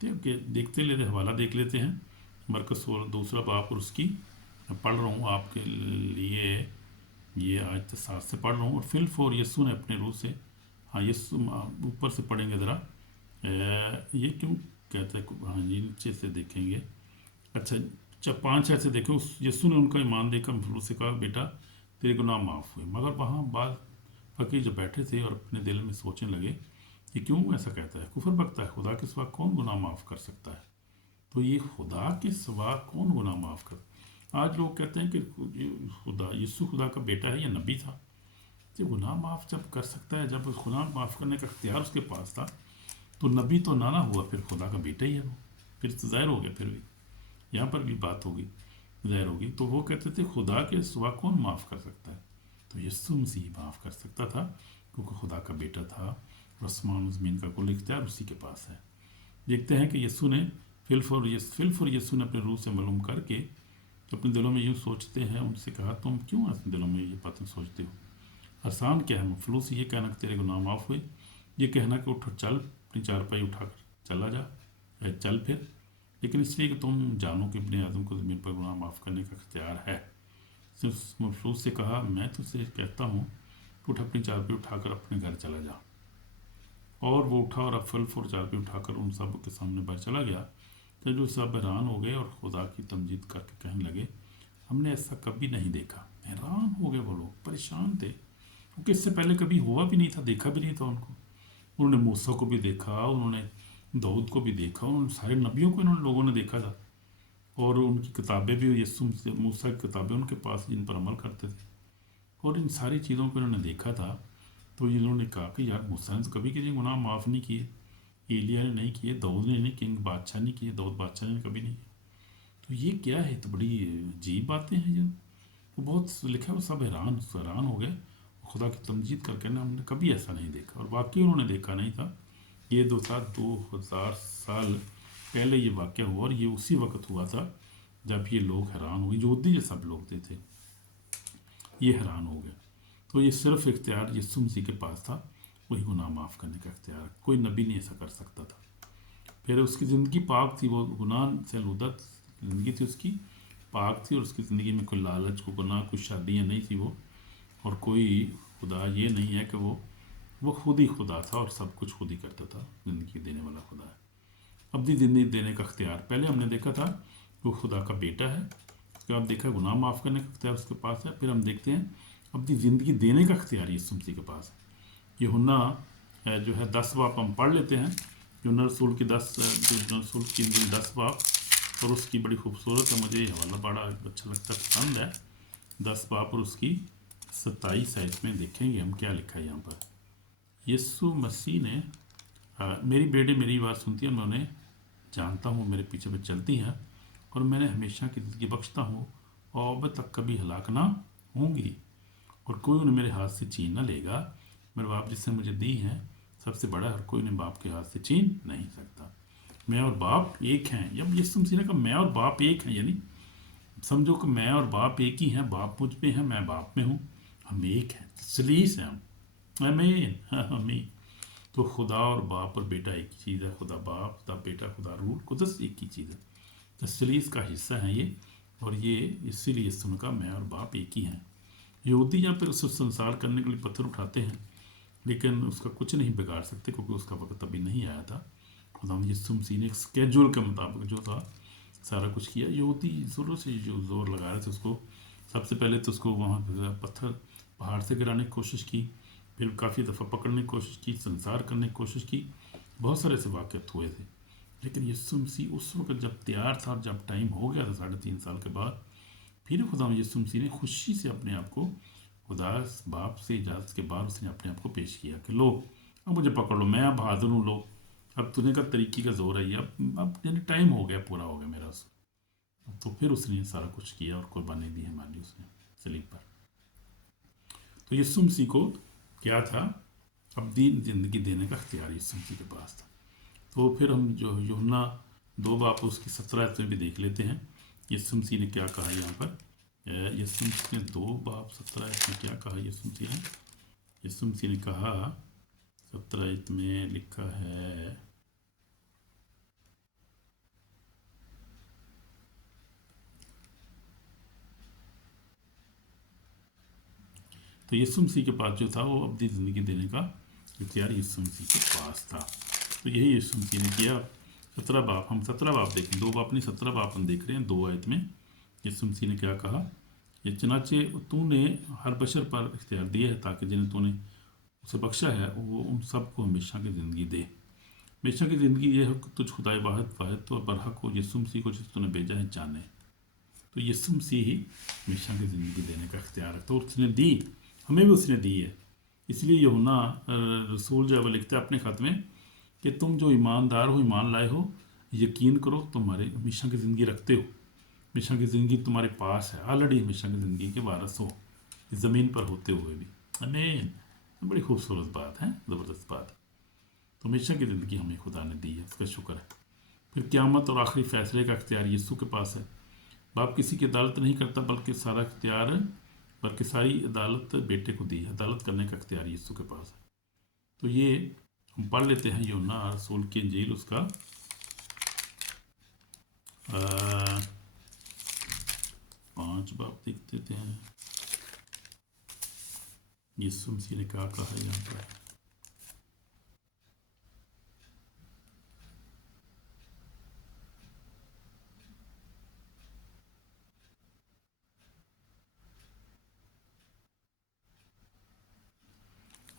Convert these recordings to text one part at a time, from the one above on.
کہ دیکھتے لیتے حوالہ دیکھ لیتے ہیں، مرکز 16 دوسرا باب، اور اس کی میں پڑھ رہا ہوں آپ کے لیے، یہ آیت 7 سے پڑھ رہا ہوں۔ اور فی الفور یسوع نے اپنے روح سے، ہاں یسوع اوپر سے پڑھیں گے ذرا، یہ کیوں کہتا ہے، ہاں جی نیچے سے دیکھیں گے، اچھا 5 ایسے دیکھیں، اس یسوع نے ان کا ایمان دیکھ کر روح سے کہا بیٹا تیرے گناہ معاف ہوئے۔ مگر وہاں بعض فقیر جو بیٹھے تھے اور اپنے دل میں سوچنے لگے کہ کیوں ایسا کہتا ہے، کفر بکتا ہے، خدا کے سوا کون گناہ معاف کر سکتا ہے؟ تو یہ خدا کے سوا کون گناہ معاف کر، آج لوگ کہتے ہیں کہ خدا یسوع خدا کا بیٹا ہے یا نبی تھا، جو گناہ معاف جب کر سکتا ہے، جب گناہ معاف کرنے کا اختیار اس کے پاس تھا، تو نبی تو نہ ہوا، پھر خدا کا بیٹا ہی ہے وہ، پھر تو ظاہر ہو گیا، پھر بھی یہاں پر بھی بات ہوگی ظاہر ہوگی۔ تو وہ کہتے تھے خدا کے سوا کون معاف کر سکتا ہے، تو یسوع مسیح معاف کر سکتا تھا، کیونکہ خدا کا بیٹا تھا، اور آسمان و زمین کا کل اختیار اسی کے پاس ہے۔ دیکھتے ہیں کہ یسوع نے فلفور یسوع نے اپنے روح سے معلوم کر کے تو اپنے دلوں میں یوں سوچتے ہیں، ان سے کہا تم کیوں اپنے دلوں میں یہ باتیں سوچتے ہو؟ آسان کیا ہے مفلوس، یہ کہنا کہ تیرے گناہ معاف ہوئے، یہ کہنا کہ اٹھ چل، اپنی چارپائی اٹھا کر چلا جا، چل پھر، لیکن اس لیے کہ تم جانو کہ ابن آدم کو زمین پر گناہ معاف کرنے کا اختیار ہے۔ صرف مفلوس سے کہا میں تجھ سے کہتا ہوں کہ اٹھ اپنی چارپائی اٹھا کر اپنے گھر چلا جا۔ اور وہ اٹھا اور فلفور چارپائی اٹھا کر ان سب کے سامنے باہر چلا گیا، تو جو سب حیران ہو گئے اور خدا کی تمجید کر کے کہنے لگے ہم نے ایسا کبھی نہیں دیکھا۔ حیران ہو گئے وہ لوگ، پریشان تھے، کیونکہ اس سے پہلے کبھی ہوا بھی نہیں تھا، دیکھا بھی نہیں تھا ان کو۔ انہوں نے موسیٰ کو بھی دیکھا، انہوں نے داؤد کو بھی دیکھا، انہوں نے سارے نبیوں کو انہوں نے لوگوں نے دیکھا تھا، اور ان کی کتابیں بھی یسوع موسیٰ کی کتابیں ان کے پاس جن پر عمل کرتے تھے، اور ان ساری چیزوں کو انہوں نے دیکھا تھا۔ تو انہوں نے کہا کہ یار موسیٰ نے تو کبھی کسی گناہ معاف نہیں کیے، ایلیا نے نہیں کیے، داؤد نے نہیں کیے، بادشاہ نے کیے، داؤد بادشاہ نے کبھی نہیں کیے، تو یہ کیا ہے؟ تو بڑی عجیب باتیں ہیں یہ، وہ بہت لکھا ہے، وہ سب حیران ہو گئے، خدا کی تمجید کر کے نا ہم نے کبھی ایسا نہیں دیکھا، اور واقعی انہوں نے دیکھا نہیں تھا۔ یہ 2000 سال پہلے یہ واقعہ ہوا، اور یہ اسی وقت ہوا تھا جب یہ لوگ حیران ہوئے، یہودی جو سب لوگ تھے یہ حیران ہو گئے۔ تو یہ صرف اختیار یسوع مسیح کے پاس تھا، وہی گناہ معاف کرنے کا اختیار، کوئی نبی نہیں ایسا کر سکتا تھا۔ پھر اس کی زندگی پاک تھی، وہ گناہ سے آلودہ زندگی تھی، اس کی پاک تھی، اور اس کی زندگی میں کوئی لالچ، کوئی گناہ، کوئی شادیاں نہیں تھی وہ، اور کوئی خدا یہ نہیں ہے کہ وہ خود ہی خدا تھا اور سب کچھ خود ہی کرتا تھا، زندگی دینے والا خدا ہے۔ ابدی زندگی دینے کا اختیار پہلے ہم نے دیکھا تھا، وہ خدا کا بیٹا ہے، اس کے بعد دیکھا گناہ معاف کرنے کا اختیار اس کے پاس ہے، پھر ہم دیکھتے ہیں ابدی زندگی دینے کا اختیار یسوع مسیح کے پاس ہے۔ یوحنا جو ہے 10 باب ہم پڑھ لیتے ہیں، یوحنا رسول کی 10 باب، اور اس کی بڑی خوبصورت ہے، مجھے یہ حوالہ بڑا اچھا لگتا ہے، پسند ہے، 10 باب اور اس کی 27 آیت میں دیکھیں گے ہم کیا لکھا ہے یہاں پر۔ یسوع مسیح نے میری بیٹی میری بات سنتی ہے، میں انہیں جانتا ہوں، میرے پیچھے پہ چلتی ہیں، اور میں نے ہمیشہ کی زندگی بخشتا ہوں، اور اب تک کبھی ہلاک نہ ہوں گی، اور کوئی انہیں میرے ہاتھ سے چھین نہ لے گا۔ میرے باپ جس نے مجھے دی ہیں سب سے بڑا ہے، اور کوئی انہیں باپ کے ہاتھ سے چھین نہیں سکتا۔ میں اور باپ ایک ہیں، جب یسوع مسیح نے کہا میں اور باپ ایک ہیں، یعنی سمجھو کہ میں اور باپ ایک ہی ہیں، باپ مجھ پہ ہیں، میں باپ میں ہوں، ہم ایک ہیں، ثلیث ہیں ہم، آمین آمین۔ تو خدا اور باپ اور بیٹا ایک ہی چیز ہے، خدا باپ، خدا بیٹا، خدا روح القدس ایک ہی چیز ہے، ثلیث کا حصہ ہیں یہ، اور یہ اسی لیے یسوع نے کہا میں اور باپ ایک ہی ہیں۔ یہودی یہاں پہ اسے سنسار کرنے کے لیے پتھر اٹھاتے ہیں، لیکن اس کا کچھ نہیں بگاڑ سکتے، کیونکہ اس کا وقت ابھی نہیں آیا تھا۔ خدا یسوع مسیح نے ایک اسکیجول کے مطابق جو تھا سارا کچھ کیا۔ یہودی زوروں سے جو زور لگا رہے تھے اس کو، سب سے پہلے تو اس کو وہاں پتھر پہاڑ سے گرانے کی کوشش کی، پھر کافی دفعہ پکڑنے کی کوشش کی، سنسار کرنے کی کوشش کی، بہت سارے ایسے واقعات ہوئے تھے، لیکن یسوع مسیح اس وقت جب تیار تھا، اور جب ٹائم ہو گیا تھا 3.5 سال کے بعد، پھر خدا یسوع مسیح نے خوشی سے اپنے آپ کو خدا باپ سے اجازت کے بعد اس نے اپنے آپ کو پیش کیا کہ لو اب مجھے پکڑ لو، میں اب حاضر ہوں، لو اب تجھے کا طریقے کا زور ہے یہ، اب یعنی ٹائم ہو گیا، پورا ہو گیا میرا اس۔ تو پھر اس نے سارا کچھ کیا اور قربانی دی ہمارے لیے اس نے صلیب پر۔ تو یسوع مسیح کو کیا تھا؟ ابدی زندگی دینے کا اختیار یسوع مسیح کے پاس تھا۔ تو پھر ہم جو یوحنا 2 باب اس کی 17 میں بھی دیکھ لیتے ہیں یسوع مسیح نے کیا کہا یہاں پر۔ یسوع مسیح نے 2 باب 17 میں کیا کہا یسوع مسیح نے؟ یسوع مسیح نے کہا 17 میں لکھا ہے، تو یسوع مسیح کے پاس جو تھا وہ ابدی زندگی دینے کا اختیار یسوع مسیح کے پاس تھا. تو یہی یسوع مسیح نے کیا. 17 باپ، ہم 17 باپ دیکھیں، 2 باپ نہیں 17 باپ ہم دیکھ رہے ہیں 2 آیت میں. یسوع مسیح نے کیا کہا؟ یہ چنانچہ تو نے ہر بشر پر اختیار دیا ہے تاکہ جنہیں تو نے اسے بخشا ہے وہ ان سب کو ہمیشہ کی زندگی دے. ہمیشہ کی زندگی یہ ہے کہ تجھ خدائے واحد تو برحق ہو یسوع مسیح کو جس تو نے بھیجا ہے جانے. تو یسوع مسیح ہی ہمیشہ کی زندگی دینے کا اختیار ہے. تو اس نے دی، ہمیں بھی اس نے دی ہے. اس لیے یوحنا رسول جو ہے وہ لکھتا ہے اپنے خط میں کہ تم جو ایماندار ہو، ایمان لائے ہو، یقین کرو تمہارے ہمیشہ کی زندگی رکھتے ہو. ہمیشہ کی زندگی تمہارے پاس ہے، آلریڈی ہمیشہ کی زندگی کے وارث ہو اس زمین پر ہوتے ہوئے بھی. آمین. بڑی خوبصورت بات ہے، زبردست بات. تو ہمیشہ کی زندگی ہمیں خدا نے دی ہے، اس کا شکر ہے. پھر قیامت اور آخری فیصلے کا اختیار یسوع کے پاس ہے. باپ کسی کی عدالت نہیں کرتا بلکہ ساری عدالت بیٹے کو دی ہے. عدالت کرنے کا اختیار یسوع کے پاس ہے. تو یہ ہم پڑھ لیتے ہیں یوحنا رسول کی انجیل، اس کا 5 باب دیکھ دیتے ہیں. یسوع مسیح نے کہا ہے یہاں پر.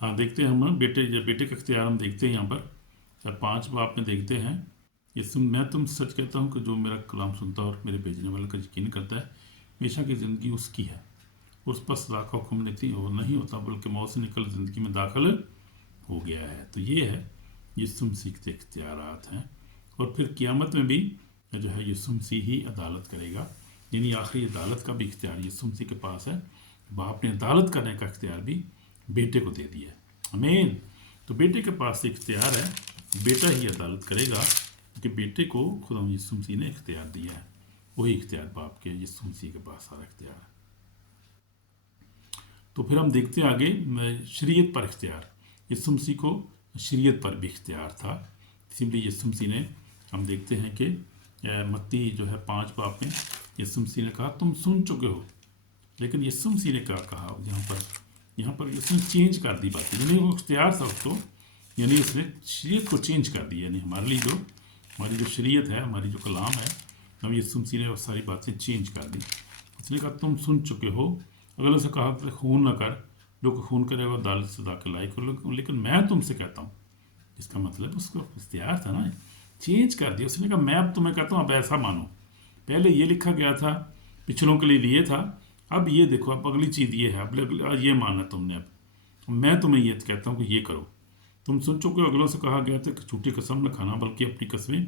ہاں دیکھتے ہیں ہم بیٹے کا اختیار ہم دیکھتے ہیں یہاں پر 5 باب میں دیکھتے ہیں. میں تم سچ کہتا ہوں کہ جو میرا کلام سنتا ہے اور میرے بھیجنے والے کا یقین کرتا ہے ہمیشہ کی زندگی اس کی ہے. اس پر سزا کا حکم نہیں ہوتا بلکہ موت سے نکل زندگی میں داخل ہو گیا ہے. تو یہ ہے یسوع مسیح کے اختیارات ہیں. اور پھر قیامت میں بھی جو ہے یسوع مسیح ہی عدالت کرے گا، یعنی آخری عدالت کا بھی اختیار یسوع مسیح کے پاس ہے. باپ نے عدالت کرنے کا اختیار بھی بیٹے کو دے دیا ہے. آمین. تو بیٹے کے پاس اختیار ہے، بیٹا ہی عدالت کرے گا کہ بیٹے کو خدا یسوع مسیح نے اختیار دیا ہے. وہی اختیار باپ کے یسوع مسیح کے پاس سارا اختیار ہے. تو پھر ہم دیکھتے ہیں آگے شریعت پر اختیار. یسوع مسیح کو شریعت پر بھی اختیار تھا. اسی لیے یسوع مسیح نے، ہم دیکھتے ہیں کہ متی جو ہے 5 باب میں یسوع مسیح نے کہا تم سن چکے ہو، لیکن یسوع مسیح نے کیا کہا یہاں پر اس نے چینج کر دی باتیں. یعنی وہ اختیار تھا اس کو، یعنی اس نے شریعت کو چینج کر دی. یعنی ہماری جو شریعت ہے، ہماری جو کلام ہے، ہم یسوع مسیح نے وہ ساری باتیں چینج کر دی. اس نے کہا تم سن چکے ہو. اگر اسے کہا کہ خون نہ کر، جو کہ خون کرے وہ عدالت سزا کے لائق ہو، لیکن میں تم سے کہتا ہوں. اس کا مطلب اس کو اختیار تھا نا، چینج کر دیا. اس نے کہا میں اب تمہیں کہتا ہوں اب ایسا مانو. پہلے یہ لکھا گیا تھا، پچھلوں کے لیے یہ تھا، اب یہ دیکھو، اب اگلی چیز یہ ہے، اب یہ مانا تم نے. اب میں تمہیں یہ کہتا ہوں کہ یہ کرو. تم سن چکے ہو، اگلوں سے کہا گیا تھا کہ جھوٹی قسم نہ کھانا بلکہ اپنی قسمیں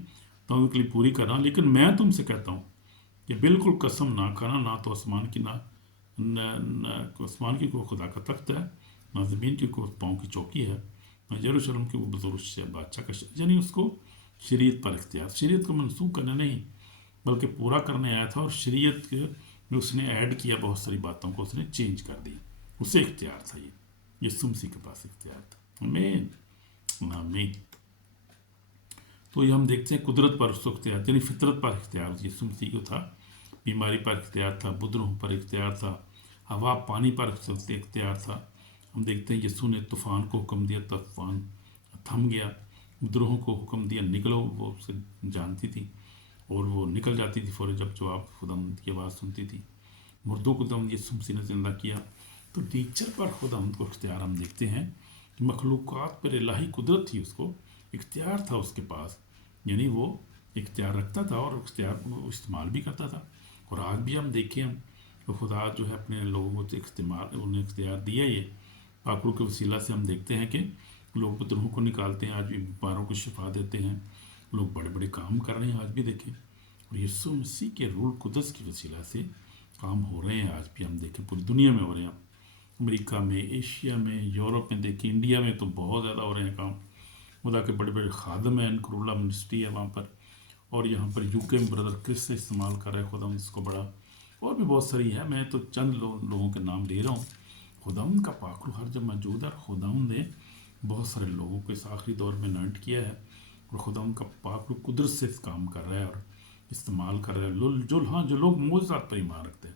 تم کے لیے پوری کرنا. لیکن میں تم سے کہتا ہوں کہ بالکل قسم نہ کھانا، نہ تو آسمان کی کوئی خدا کا تخت ہے، نہ زمین کی کوئی پاؤں کی چوکی ہے، نہ یروشلم کے وہ بزرگ سے بادشاہ کا یعنی اس کو شریعت پر اختیار. شریعت کو منسوخ کرنے نہیں بلکہ پورا کرنے آیا تھا. اور شریعت میں اس نے ایڈ کیا، بہت ساری باتوں کو اس نے چینج کر دی. اسے اختیار تھا. یہ یسوع مسیح کے پاس اختیار تھا. آمین آمین. تو یہ ہم دیکھتے ہیں قدرت پر اس کو اختیار، یعنی فطرت پر اختیار یسوع مسیح کو تھا. بیماری پر اختیار تھا، بدروح پر اختیار تھا، ہوا پانی پر اختیار تھا. ہم دیکھتے ہیں یسوع نے طوفان کو حکم دیا، طوفان تھم گیا. بدروحوں کو حکم دیا نکلو، وہ اسے جانتی تھی اور وہ نکل جاتی تھی فوراً جب خدا کی آواز سنتی تھی. مردوں کو دم یسوع مسیح نے زندہ کیا. تو نیچر پر خدا کو اختیار ہم دیکھتے ہیں کہ مخلوقات پر الہی قدرت تھی، اس کو اختیار تھا اس کے پاس. یعنی وہ اختیار رکھتا تھا اور اختیار استعمال بھی کرتا تھا. اور آج بھی ہم دیکھیں تو خدا جو ہے اپنے لوگوں کو انہیں اختیار دیا. یہ پاکروں کے وسیلہ سے ہم دیکھتے ہیں کہ لوگ بدروحوں کو نکالتے ہیں، آج بھی بیماروں کو شفا دیتے ہیں، لوگ بڑے بڑے کام کر رہے ہیں آج بھی دیکھیں. اور یسوع مسیح کے روح قدس کی وسیلہ سے کام ہو رہے ہیں. آج بھی ہم دیکھیں پوری دنیا میں ہو رہے ہیں، امریکہ میں، ایشیا میں، یورپ میں، دیکھیں انڈیا میں تو بہت زیادہ ہو رہے ہیں کام. خدا کے بڑے بڑے خادم ہیں، انکرولہ منسٹری ہے وہاں پر. اور یہاں پر یو کے میں برادر کرس سے استعمال کر رہے ہیں خدا اس کو بڑا. اور بھی بہت ساری ہے، میں تو چند لوگوں کے نام لے رہا ہوں. خدا کا پاک روح ہر جب موجود ہے. خدا نے بہت سارے لوگوں کو اس آخری دور میں اناؤنٹ کیا ہے، اور خدا کا پاک روح قدرت سے کام کر رہا ہے اور استعمال کر رہے ہیں. جو لوگ معجزات پر ایمان رکھتے ہیں،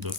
10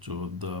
14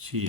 6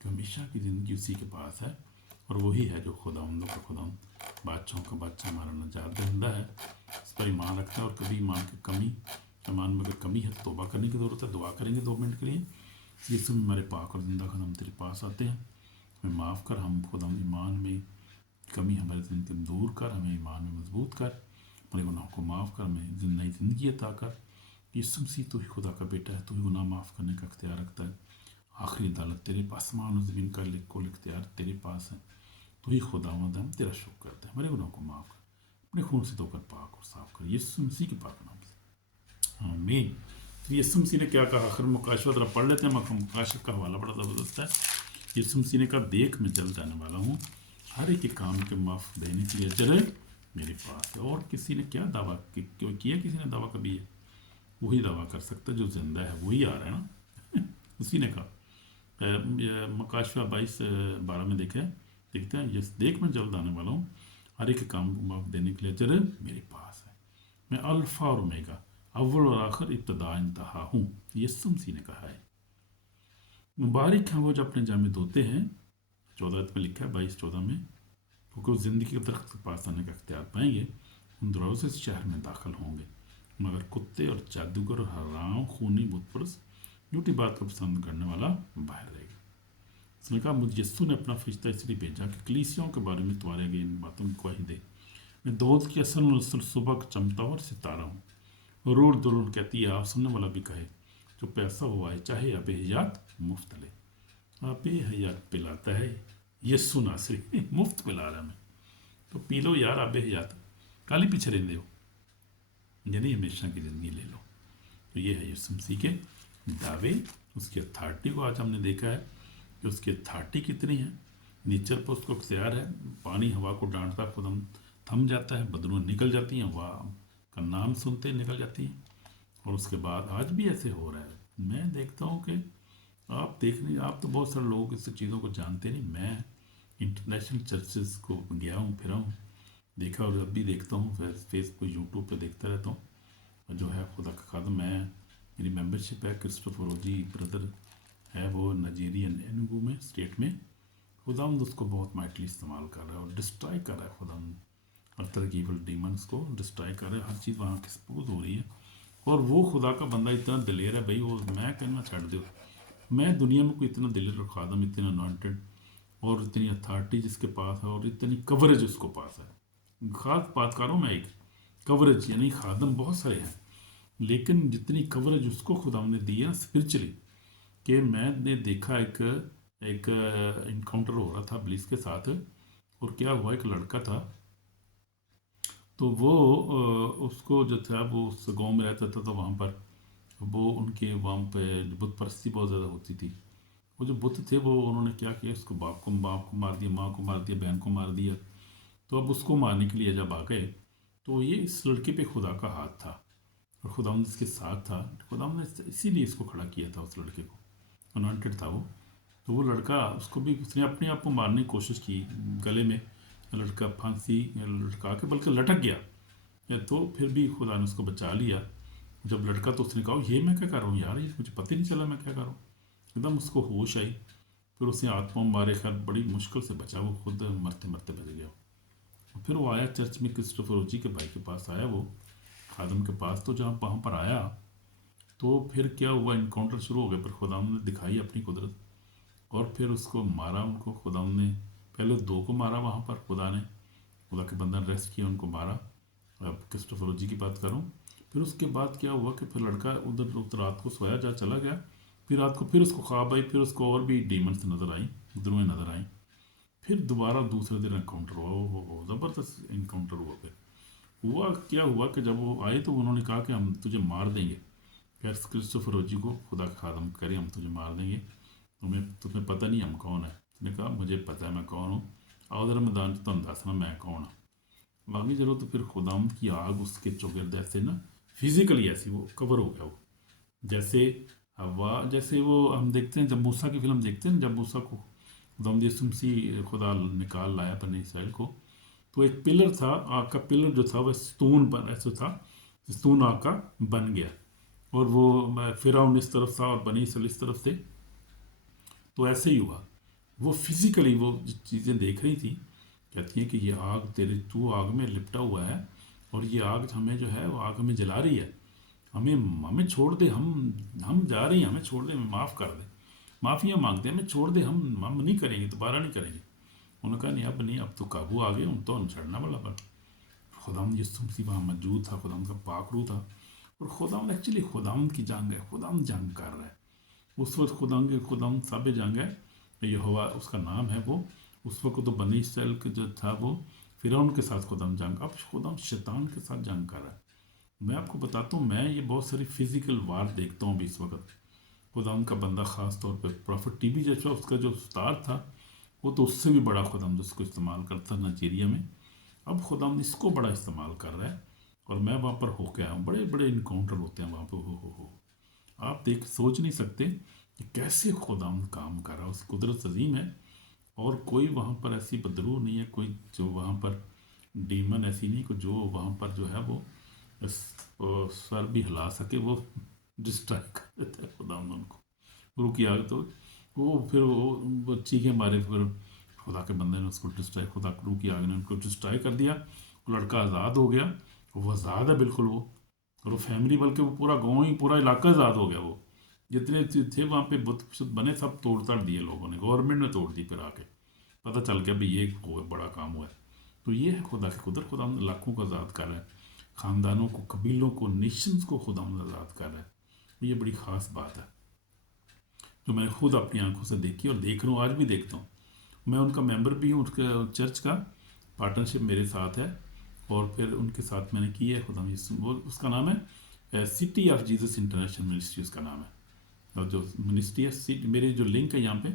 کہ ہمیشہ کی زندگی اسی کے پاس ہے، اور وہی ہے جو خداوندوں کا خداوند، بادشاہوں کا بادشاہ، ہمارا نجات دہندہ ہے، اس پر ایمان رکھتا ہے۔ اور کبھی ایمان میں اگر کمی ہے تو توبہ کرنے کی ضرورت ہے۔ دعا کریں گے 2 منٹ کے لیے۔ یسوع میں ہمارے پاک اور زندہ خدا، ہم تیرے پاس آتے ہیں، ہمیں معاف کر، ہم خدا ایمان میں کمی ہمارے زندگی میں دور کر، ہمیں ایمان میں مضبوط کر، ہمارے گناہوں کو معاف کر، ہمیں نئی زندگی عطا کر۔ یسوع مسیح تو ہی خدا کا بیٹا ہے، تو ہی گناہ معاف کرنے کا اختیار رکھتا ہے۔ آخری عدالت تیرے پاس، آسمان و زمین کا کل اختیار تیرے پاس ہے، تو ہی خداوند ہے، ہم تیرا شکر کرتے ہیں۔ ہمارے گناہوں کو معاف کر، اپنے خون سے دھو کر پاک اور صاف کر، یسوع مسیح کے پاک نام سے آمین۔ تو یسوع مسیح نے کیا کہا آخر مکاشفہ ذرا پڑھ لیتے ہیں، مکاشفہ کا حوالہ بڑا زبردست ہے۔ یسوع مسیح نے کہا، دیکھ میں جلد آنے والا ہوں، ہر ایک کے کام کے معاف دینے کے لیے اجر میرے پاس ہے۔ اور کسی نے کیا دعویٰ کیا؟ کسی نے دعویٰ کبھی ہے؟ وہی دعویٰ کر سکتا ہے جو زندہ ہے، وہی آ رہا ہے نا اسی نے کہا۔ مکاشفہ 22:12 میں دیکھتے ہیں، یس دیکھ میں جلد آنے والا ہوں، ہر ایک کام کو معاف دینے کے لیے اجر میرے پاس ہے، میں الفا اور اومیگا، اول اور آخر، ابتدا انتہا ہوں، یسوع مسیح نے کہا ہے۔ مبارک ہیں وہ جو اپنے جامے دھوتے ہیں، 14 میں لکھا ہے، 22-14 میں، کیونکہ وہ زندگی کے درخت کے پاس آنے کا اختیار پائیں گے، ان دروازے سے شہر میں داخل ہوں گے، مگر کتے اور جادوگر اور حرام خونی بت پرست جھوٹی بات کو پسند کرنے والا باہر رہے گا۔ اس نے کہا، مجھ یسوع نے اپنا فرشتہ اس لیے بھیجا کہ کلیسیوں کے بارے میں تمہارے گئے ان باتوں کی گواہی دے۔ میں دودھ کی اصل و نسل، صبح کا چمکتا اور ستارہ ہوں۔ رور درور کہتی ہے، آپ سننے والا بھی کہے، جو پیسہ ہوا ہے چاہے آب حیات مفت لے۔ آب حیات پلاتا ہے یسوع ناصری، مفت پلا رہا ہے ہمیں، تو پی لو یار آب حیات، کالی پیچھے رہندے ہو، یعنی ہمیشہ کی زندگی لے لو۔ تو یہ ہے یسوع مسیح کے دعوے، اس کی اتھارٹی کو آج ہم نے دیکھا ہے کہ اس کی اتھارٹی کتنی ہے۔ نیچر پر اس کو اختیار ہے، پانی ہوا کو ڈانٹتا خود ہم تھم جاتا ہے، بدلوں نکل جاتی ہیں، ہوا کا نام سنتے نکل جاتی ہیں۔ اور اس کے بعد آج بھی ایسے ہو رہا ہے۔ میں دیکھتا ہوں کہ آپ تو بہت سارے لوگ اس چیزوں کو جانتے نہیں، میں انٹرنیشنل چرچز کو گیا ہوں، پھرا ہوں، دیکھا، اور اب بھی دیکھتا ہوں، فیس بک یوٹیوب پہ دیکھتا رہتا ہوں۔ اور جو ہے خدا کا خادم، میری ممبرشپ ہے، کرسٹوفر اوجی بردر ہے، وہ نائجیرین اینگو میں اسٹیٹ میں، خداوند اس کو بہت مائٹلی استعمال کر رہا ہے اور ڈسٹرائی کر رہا ہے، خداوند ہر طرح کی ایول ڈیمنس کو ڈسٹرائی کر رہا ہے، ہر چیز وہاں ایکسپوز ہو رہی ہے۔ اور وہ خدا کا بندہ اتنا دلیر ہے بھائی، وہ میں کہنا چھڑ دو، میں دنیا میں کوئی اتنا دلیر اور خادم، اتنا انوائنٹڈ اور اتنی اتھارٹی جس کے پاس ہے، اور اتنی کوریج اس کو پاس ہے، خاص بات کر رہا ہوں میں، ایک کوریج، یعنی خادم بہت سارے ہیں، لیکن جتنی کوریج اس کو خدا نے دی ہے اسپرچلی، کہ میں نے دیکھا ایک انکاؤنٹر ہو رہا تھا ابلیس کے ساتھ، اور کیا ہوا، ایک لڑکا تھا، تو وہ اس کو جو تھا، وہ اس گاؤں میں رہتا تھا، تو وہاں پر وہ ان کے وہاں پہ بت پرستی بہت زیادہ ہوتی تھی۔ وہ جو بت تھے، وہ انہوں نے کیا کیا، اس کو باپ کو مار دیا، ماں کو مار دیا، بہن کو مار دیا۔ تو اب اس کو مارنے کے لیے جب آ گئے، تو یہ اس لڑکے پہ خدا کا ہاتھ تھا، اور خداوند اس کے ساتھ تھا، خداوند نے اسی لیے اس کو کھڑا کیا تھا، اس لڑکے کو، انوائنٹڈ تھا وہ۔ تو وہ لڑکا، اس کو بھی اس نے اپنے آپ کو مارنے کی کوشش کی، گلے میں لڑکا پھانسی لٹکا کے، بلکہ لٹک گیا، تو پھر بھی خدا نے اس کو بچا لیا۔ جب لڑکا، تو اس نے کہا، یہ میں کیا کر رہا ہوں یار، یہ مجھے پتہ نہیں چلا میں کیا کر رہا ہوں، ایک دم اس کو ہوش آئی، پھر اس نے ہاتھ پاؤں مارے، خیر بڑی مشکل سے بچا، وہ خود مرتے مرتے بچ گیا۔ پھر وہ آیا چرچ میں، کرسٹوفر اوجی کے بھائی کے پاس آیا، وہ خادم کے پاس، تو جہاں وہاں پر آیا، تو پھر کیا ہوا، انکاؤنٹر شروع ہو گیا، پھر خدا نے دکھائی اپنی قدرت، اور پھر اس کو مارا، ان کو خدا نے پہلے 2 کو مارا وہاں پر، خدا کے بندہ نے ریسٹ کیا، ان کو مارا، اب کرسٹوفر اوجی کی بات کروں۔ پھر اس کے بعد کیا ہوا کہ پھر لڑکا ادھر رات کو سویا جا چلا گیا، پھر رات کو پھر اس کو خواب آئی، پھر اس کو اور بھی ڈیمنس نظر آئیں، درویں نظر آئیں، پھر دوبارہ دوسرے دن انکاؤنٹر ہوا، وہ زبردست انکاؤنٹر ہوا۔ پھر کیا ہوا کہ جب وہ آئے، تو انہوں نے کہا کہ ہم تجھے مار دیں گے، کرسٹوفر اوجی کو، خدا کا خادم کرے، ہم تجھے مار دیں گے، تمہیں پتہ نہیں ہم کون ہیں۔ اس نے کہا، مجھے پتہ ہے میں کون ہوں، آؤ ذرا میدان تو تم دسنا میں کون ہوں۔ باقی چلو، تو پھر خداوند کی آگ اس کے چوگرد ایسے نا فزیکلی ایسی وہ کور ہو گیا، وہ جیسے ہوا، جیسے وہ ہم دیکھتے ہیں جب موسیٰ کی فلم دیکھتے ہیں، جب موسیٰ کو خداوند یسوع مسیح خدا نکال لایا بنی اسرائیل کو، تو ایک پلر تھا، آگ کا پلر جو تھا، وہ ستون پر ایسے تھا، ستون آگ کا بن گیا، اور وہ فرعون اس طرف تھا اور بنی اسرائیل اس طرف تھے، تو ایسے ہی ہوا وہ فزیکلی وہ چیزیں دیکھ رہی تھی، کہتی ہیں کہ یہ آگ تو آگ میں لپٹا ہوا ہے، اور یہ آگ ہمیں جو ہے وہ آگ ہمیں جلا رہی ہے، ہمیں چھوڑ دے، ہم جا رہے ہیں، ہمیں چھوڑ دے، ہمیں معاف کر دے، معافیاں مانگتے ہیں، ہمیں چھوڑ دے، ہم نہیں کریں گے، دوبارہ نہیں کریں گے۔ انہوں نے کہا نہیں، اب تو قابو آ گئے، تو ہم چڑھنا والا پر خداوند یسوع مسیح وہاں موجود تھا، خداوند کا پاک روح تھا، اور خداوند ایکچولی خداوند کی جنگ ہے، خداوند جنگ کر رہا ہے اس وقت، خداوند صاحب جنگ ہے، یہوہ اس کا نام ہے وہ، اس وقت تو بنی اسرائیل کے جو تھا وہ فرعون کے ساتھ خداوند جنگ، اب خداوند شیطان کے ساتھ جنگ کر رہا ہے۔ میں آپ کو بتاتا ہوں، میں یہ بہت ساری فزیکل وار دیکھتا ہوں ابھی اس وقت۔ خداوند کا بندہ خاص طور پہ پروفٹ ٹی بی جیسا، اس کا جو استاد تھا وہ تو اس سے بھی بڑا خداوند اس کو استعمال کرتا نائجیریا میں، اب خداوند اس کو بڑا استعمال کر رہا ہے، اور میں وہاں پر ہو کے آیا ہوں، بڑے بڑے انکاؤنٹر ہوتے ہیں وہاں پہ، ہو آپ سوچ نہیں سکتے کہ کیسے خداوند کام کر رہا ہے، اس کی قدرت عظیم ہے، اور کوئی وہاں پر ایسی بدروح نہیں ہے، کوئی جو وہاں پر ڈیمن ایسی نہیں کہ جو وہاں پر جو ہے وہ سر بھی ہلا سکے، وہ ڈسٹرائب کر دیتا ہے خداوند ان کو، روح کی آگ تو وہ پھر وہ چیخے مارے، پھر خدا کے بندے نے اس کو ڈسٹرائی، خدا کی روح کی آگ نے ان کو ڈسٹرائی کر دیا، وہ لڑکا آزاد ہو گیا، وہ آزاد ہے بالکل وہ، اور وہ فیملی بلکہ وہ پورا گاؤں ہی پورا علاقہ آزاد ہو گیا، وہ جتنے تھے وہاں پہ بت بنے سب توڑ تاڑ دیے لوگوں نے، گورنمنٹ نے توڑ دی، پھر آ کے پتہ چل گیا بھئی یہ بڑا کام ہوا ہے۔ تو یہ ہے خدا کی قدرت، خدا علاقوں کو آزاد کر رہا ہے، خاندانوں کو، قبیلوں کو، نیشنز کو خدا آزاد کر رہا ہے، یہ بڑی خاص بات ہے جو میں نے خود اپنی آنکھوں سے دیکھی اور دیکھ رہا ہوں، آج بھی دیکھتا ہوں۔ میں ان کا ممبر بھی ہوں، اس کے چرچ کا پارٹنرشپ میرے ساتھ ہے، اور پھر ان کے ساتھ میں نے کی ہے خدا وہ اس کا نام ہے city of Jesus international ministry, اس کا نام ہے، اور جو منسٹری ہے میری جو لنک ہے یہاں پہ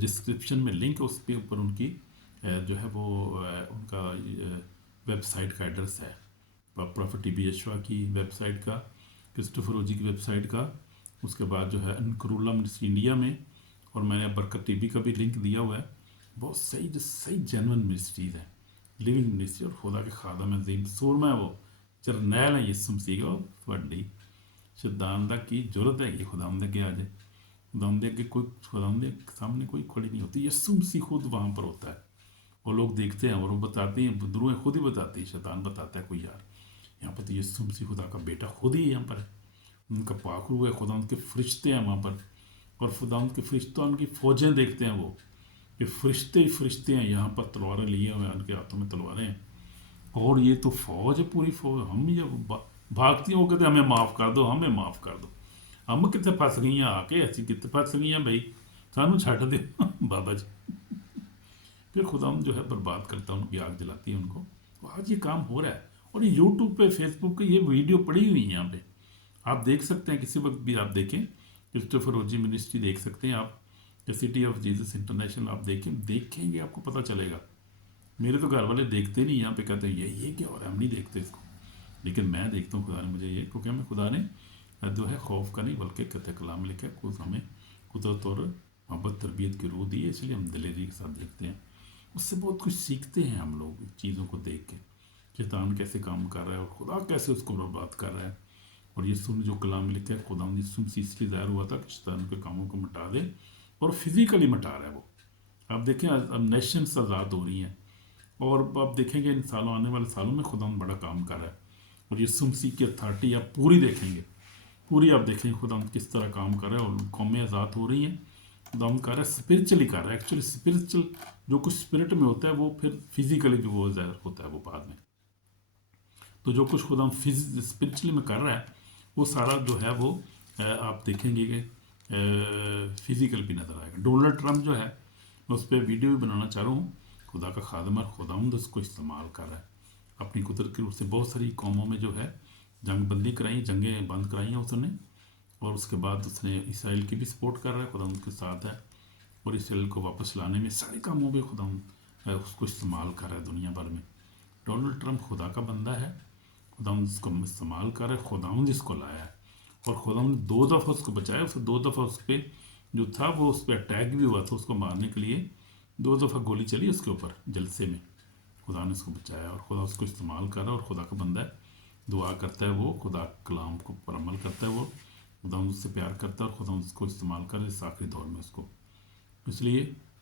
ڈسکرپشن میں لنک ہے، اس پہ اوپر ان کی جو ہے وہ ان کا ویب سائٹ کا ایڈریس ہے، پروفٹ ٹی بی یشوع کی ویب سائٹ کا، کرسٹوفر اوجی کی ویب سائٹ کا، اس کے بعد جو ہے انکرولہ منسٹری انڈیا میں، اور میں نے برکت ٹی بی کا بھی لنک دیا ہوا ہے، بہت صحیح جینون منسٹریز ہیں، لیونگ منسٹری، اور خدا کے خادم عظیم سورما ہے، وہ جرنیل ہیں یسوع مسیح کا، وڈی شیطان کی ضرورت ہے کہ خداوند کے آ جائے، خداوند کے خداوند کے سامنے کوئی کھڑی نہیں ہوتی، یسوع مسیح خود وہاں پر ہوتا ہے، وہ لوگ دیکھتے ہیں اور وہ بتاتے ہیں، بدروہیں خود ہی بتاتی ہیں، شیطان بتاتا ہے کوئی یار یہاں پہ تو یسوع مسیح خدا کا بیٹا خود ہی یہاں پر ہے، ان کا پاک روح ہے، خداوند کے فرشتے ہیں وہاں پر، اور خداوند کے فرشتوں ان کی فوجیں دیکھتے ہیں، وہ یہ فرشتے ہی فرشتے ہیں، یہاں پر تلواریں لیے ہوئے ہیں، ان کے ہاتھوں میں تلواریں ہیں، اور یہ تو فوج ہے، پوری فوج، ہم جب بھاگتی ہو کہتے ہمیں معاف کر دو، ہمیں معاف کر دو، ہم کتنے پھنس گئی ہیں آ کے، ایسی کتنے پھنس گئی ہیں بھائی، سانو چھٹ دے بابا جی، پھر خدا جو ہے برباد کرتا ہے، ان کی آگ جلاتی ہے ان کو، تو آج یہ کام ہو رہا ہے، اور یہ یوٹیوب پہ، فیس بک پہ یہ ویڈیو پڑی ہوئی ہیں، یہاں پہ آپ دیکھ سکتے ہیں، کسی وقت بھی آپ دیکھیں، کرسٹوفر اوجی منسٹری دیکھ سکتے ہیں آپ، یا سٹی آف جیزس انٹرنیشنل آپ دیکھیں گے، آپ کو پتہ چلے گا۔ میرے تو گھر والے دیکھتے نہیں، یہاں پہ کہتے ہیں یہ کیا ہو رہا ہے، ہم نہیں دیکھتے اس کو، لیکن میں دیکھتا ہوں، خدا نے مجھے یہ، کیونکہ ہمیں خدا نے جو ہے خوف کا نہیں بلکہ قطع کلام لکھا ہے، خود ہمیں قدرت اور محبت تربیت کی روح دی ہے، اس لیے ہم دلیری کے ساتھ دیکھتے ہیں، اس سے بہت کچھ سیکھتے ہیں ہم لوگ چیزوں کو دیکھ کے، شیطان کیسے کام کر رہا ہے اور خدا کیسے اس کو برباد کر رہا ہے، اور یہ سن جو کلام لکھا ہے، خدا نے سن سی اس لیے ظاہر ہوا تھا کہ شیطان کے کاموں کو مٹا دے، اور فزیکلی مٹا رہا ہے وہ۔ آپ دیکھیں اب نیشنس آزاد ہو رہی ہیں، اور آپ دیکھیں گے ان سالوں، آنے والے سالوں میں خدا بڑا کام کر رہا ہے، اور یہ سمسی کی اتھارٹی آپ پوری دیکھیں گے، پوری آپ دیکھیں گے خدا کس طرح کام کر رہا ہے، اور قومیں آزاد ہو رہی ہیں، خدا کر رہا ہے، اسپرچلی کر رہا ہے، ایکچولی اسپرچل جو کچھ اسپرٹ میں ہوتا ہے وہ پھر فزیکلی جو وہ ظاہر ہوتا ہے وہ بعد میں، تو جو کچھ خدا اسپرچلی میں کر رہا ہے وہ سارا جو ہے وہ آپ دیکھیں گے کہ فزیکل بھی نظر آئے گا۔ ڈونلڈ ٹرمپ جو ہے میں اس پہ ویڈیو بھی بنانا چاہ رہا ہوں، خدا کا خادم ہے، خداوند اس کو استعمال کر رہا ہے اپنی قدرت کی روح سے، بہت ساری قوموں میں جو ہے جنگ بندی کرائی، جنگیں بند کرائی ہیں اس نے، اور اس کے بعد اس نے اسرائیل کی بھی سپورٹ کر رہا ہے، خداوند کے ساتھ ہے، اور اسرائیل کو واپس لانے میں سارے کاموں پہ خداوند اس کو استعمال کر رہا ہے دنیا بھر میں۔ ڈونلڈ ٹرمپ خدا کا بندہ ہے، خداوند اس کو استعمال کر رہا ہے، خداوند اس کو لایا ہے، اور خداوند نے 2 دفعہ اس کو بچایا، اسے 2 دفعہ اس پہ جو تھا وہ اس پہ اٹیک بھی ہوا تھا، اس کو مارنے کے لیے 2 دفعہ گولی چلی اس کے اوپر جلسے میں، خدا نے اس کو بچایا، اور خدا اس کو استعمال کر رہا ہے، اور خدا کا بندہ ہے، دعا کرتا ہے وہ، خدا کلام کو پر عمل کرتا ہے وہ، خدا اس سے پیار کرتا ہے، اور خدا اس کو استعمال کر رہا ہے اس آخری دور میں اس کو، اس لیے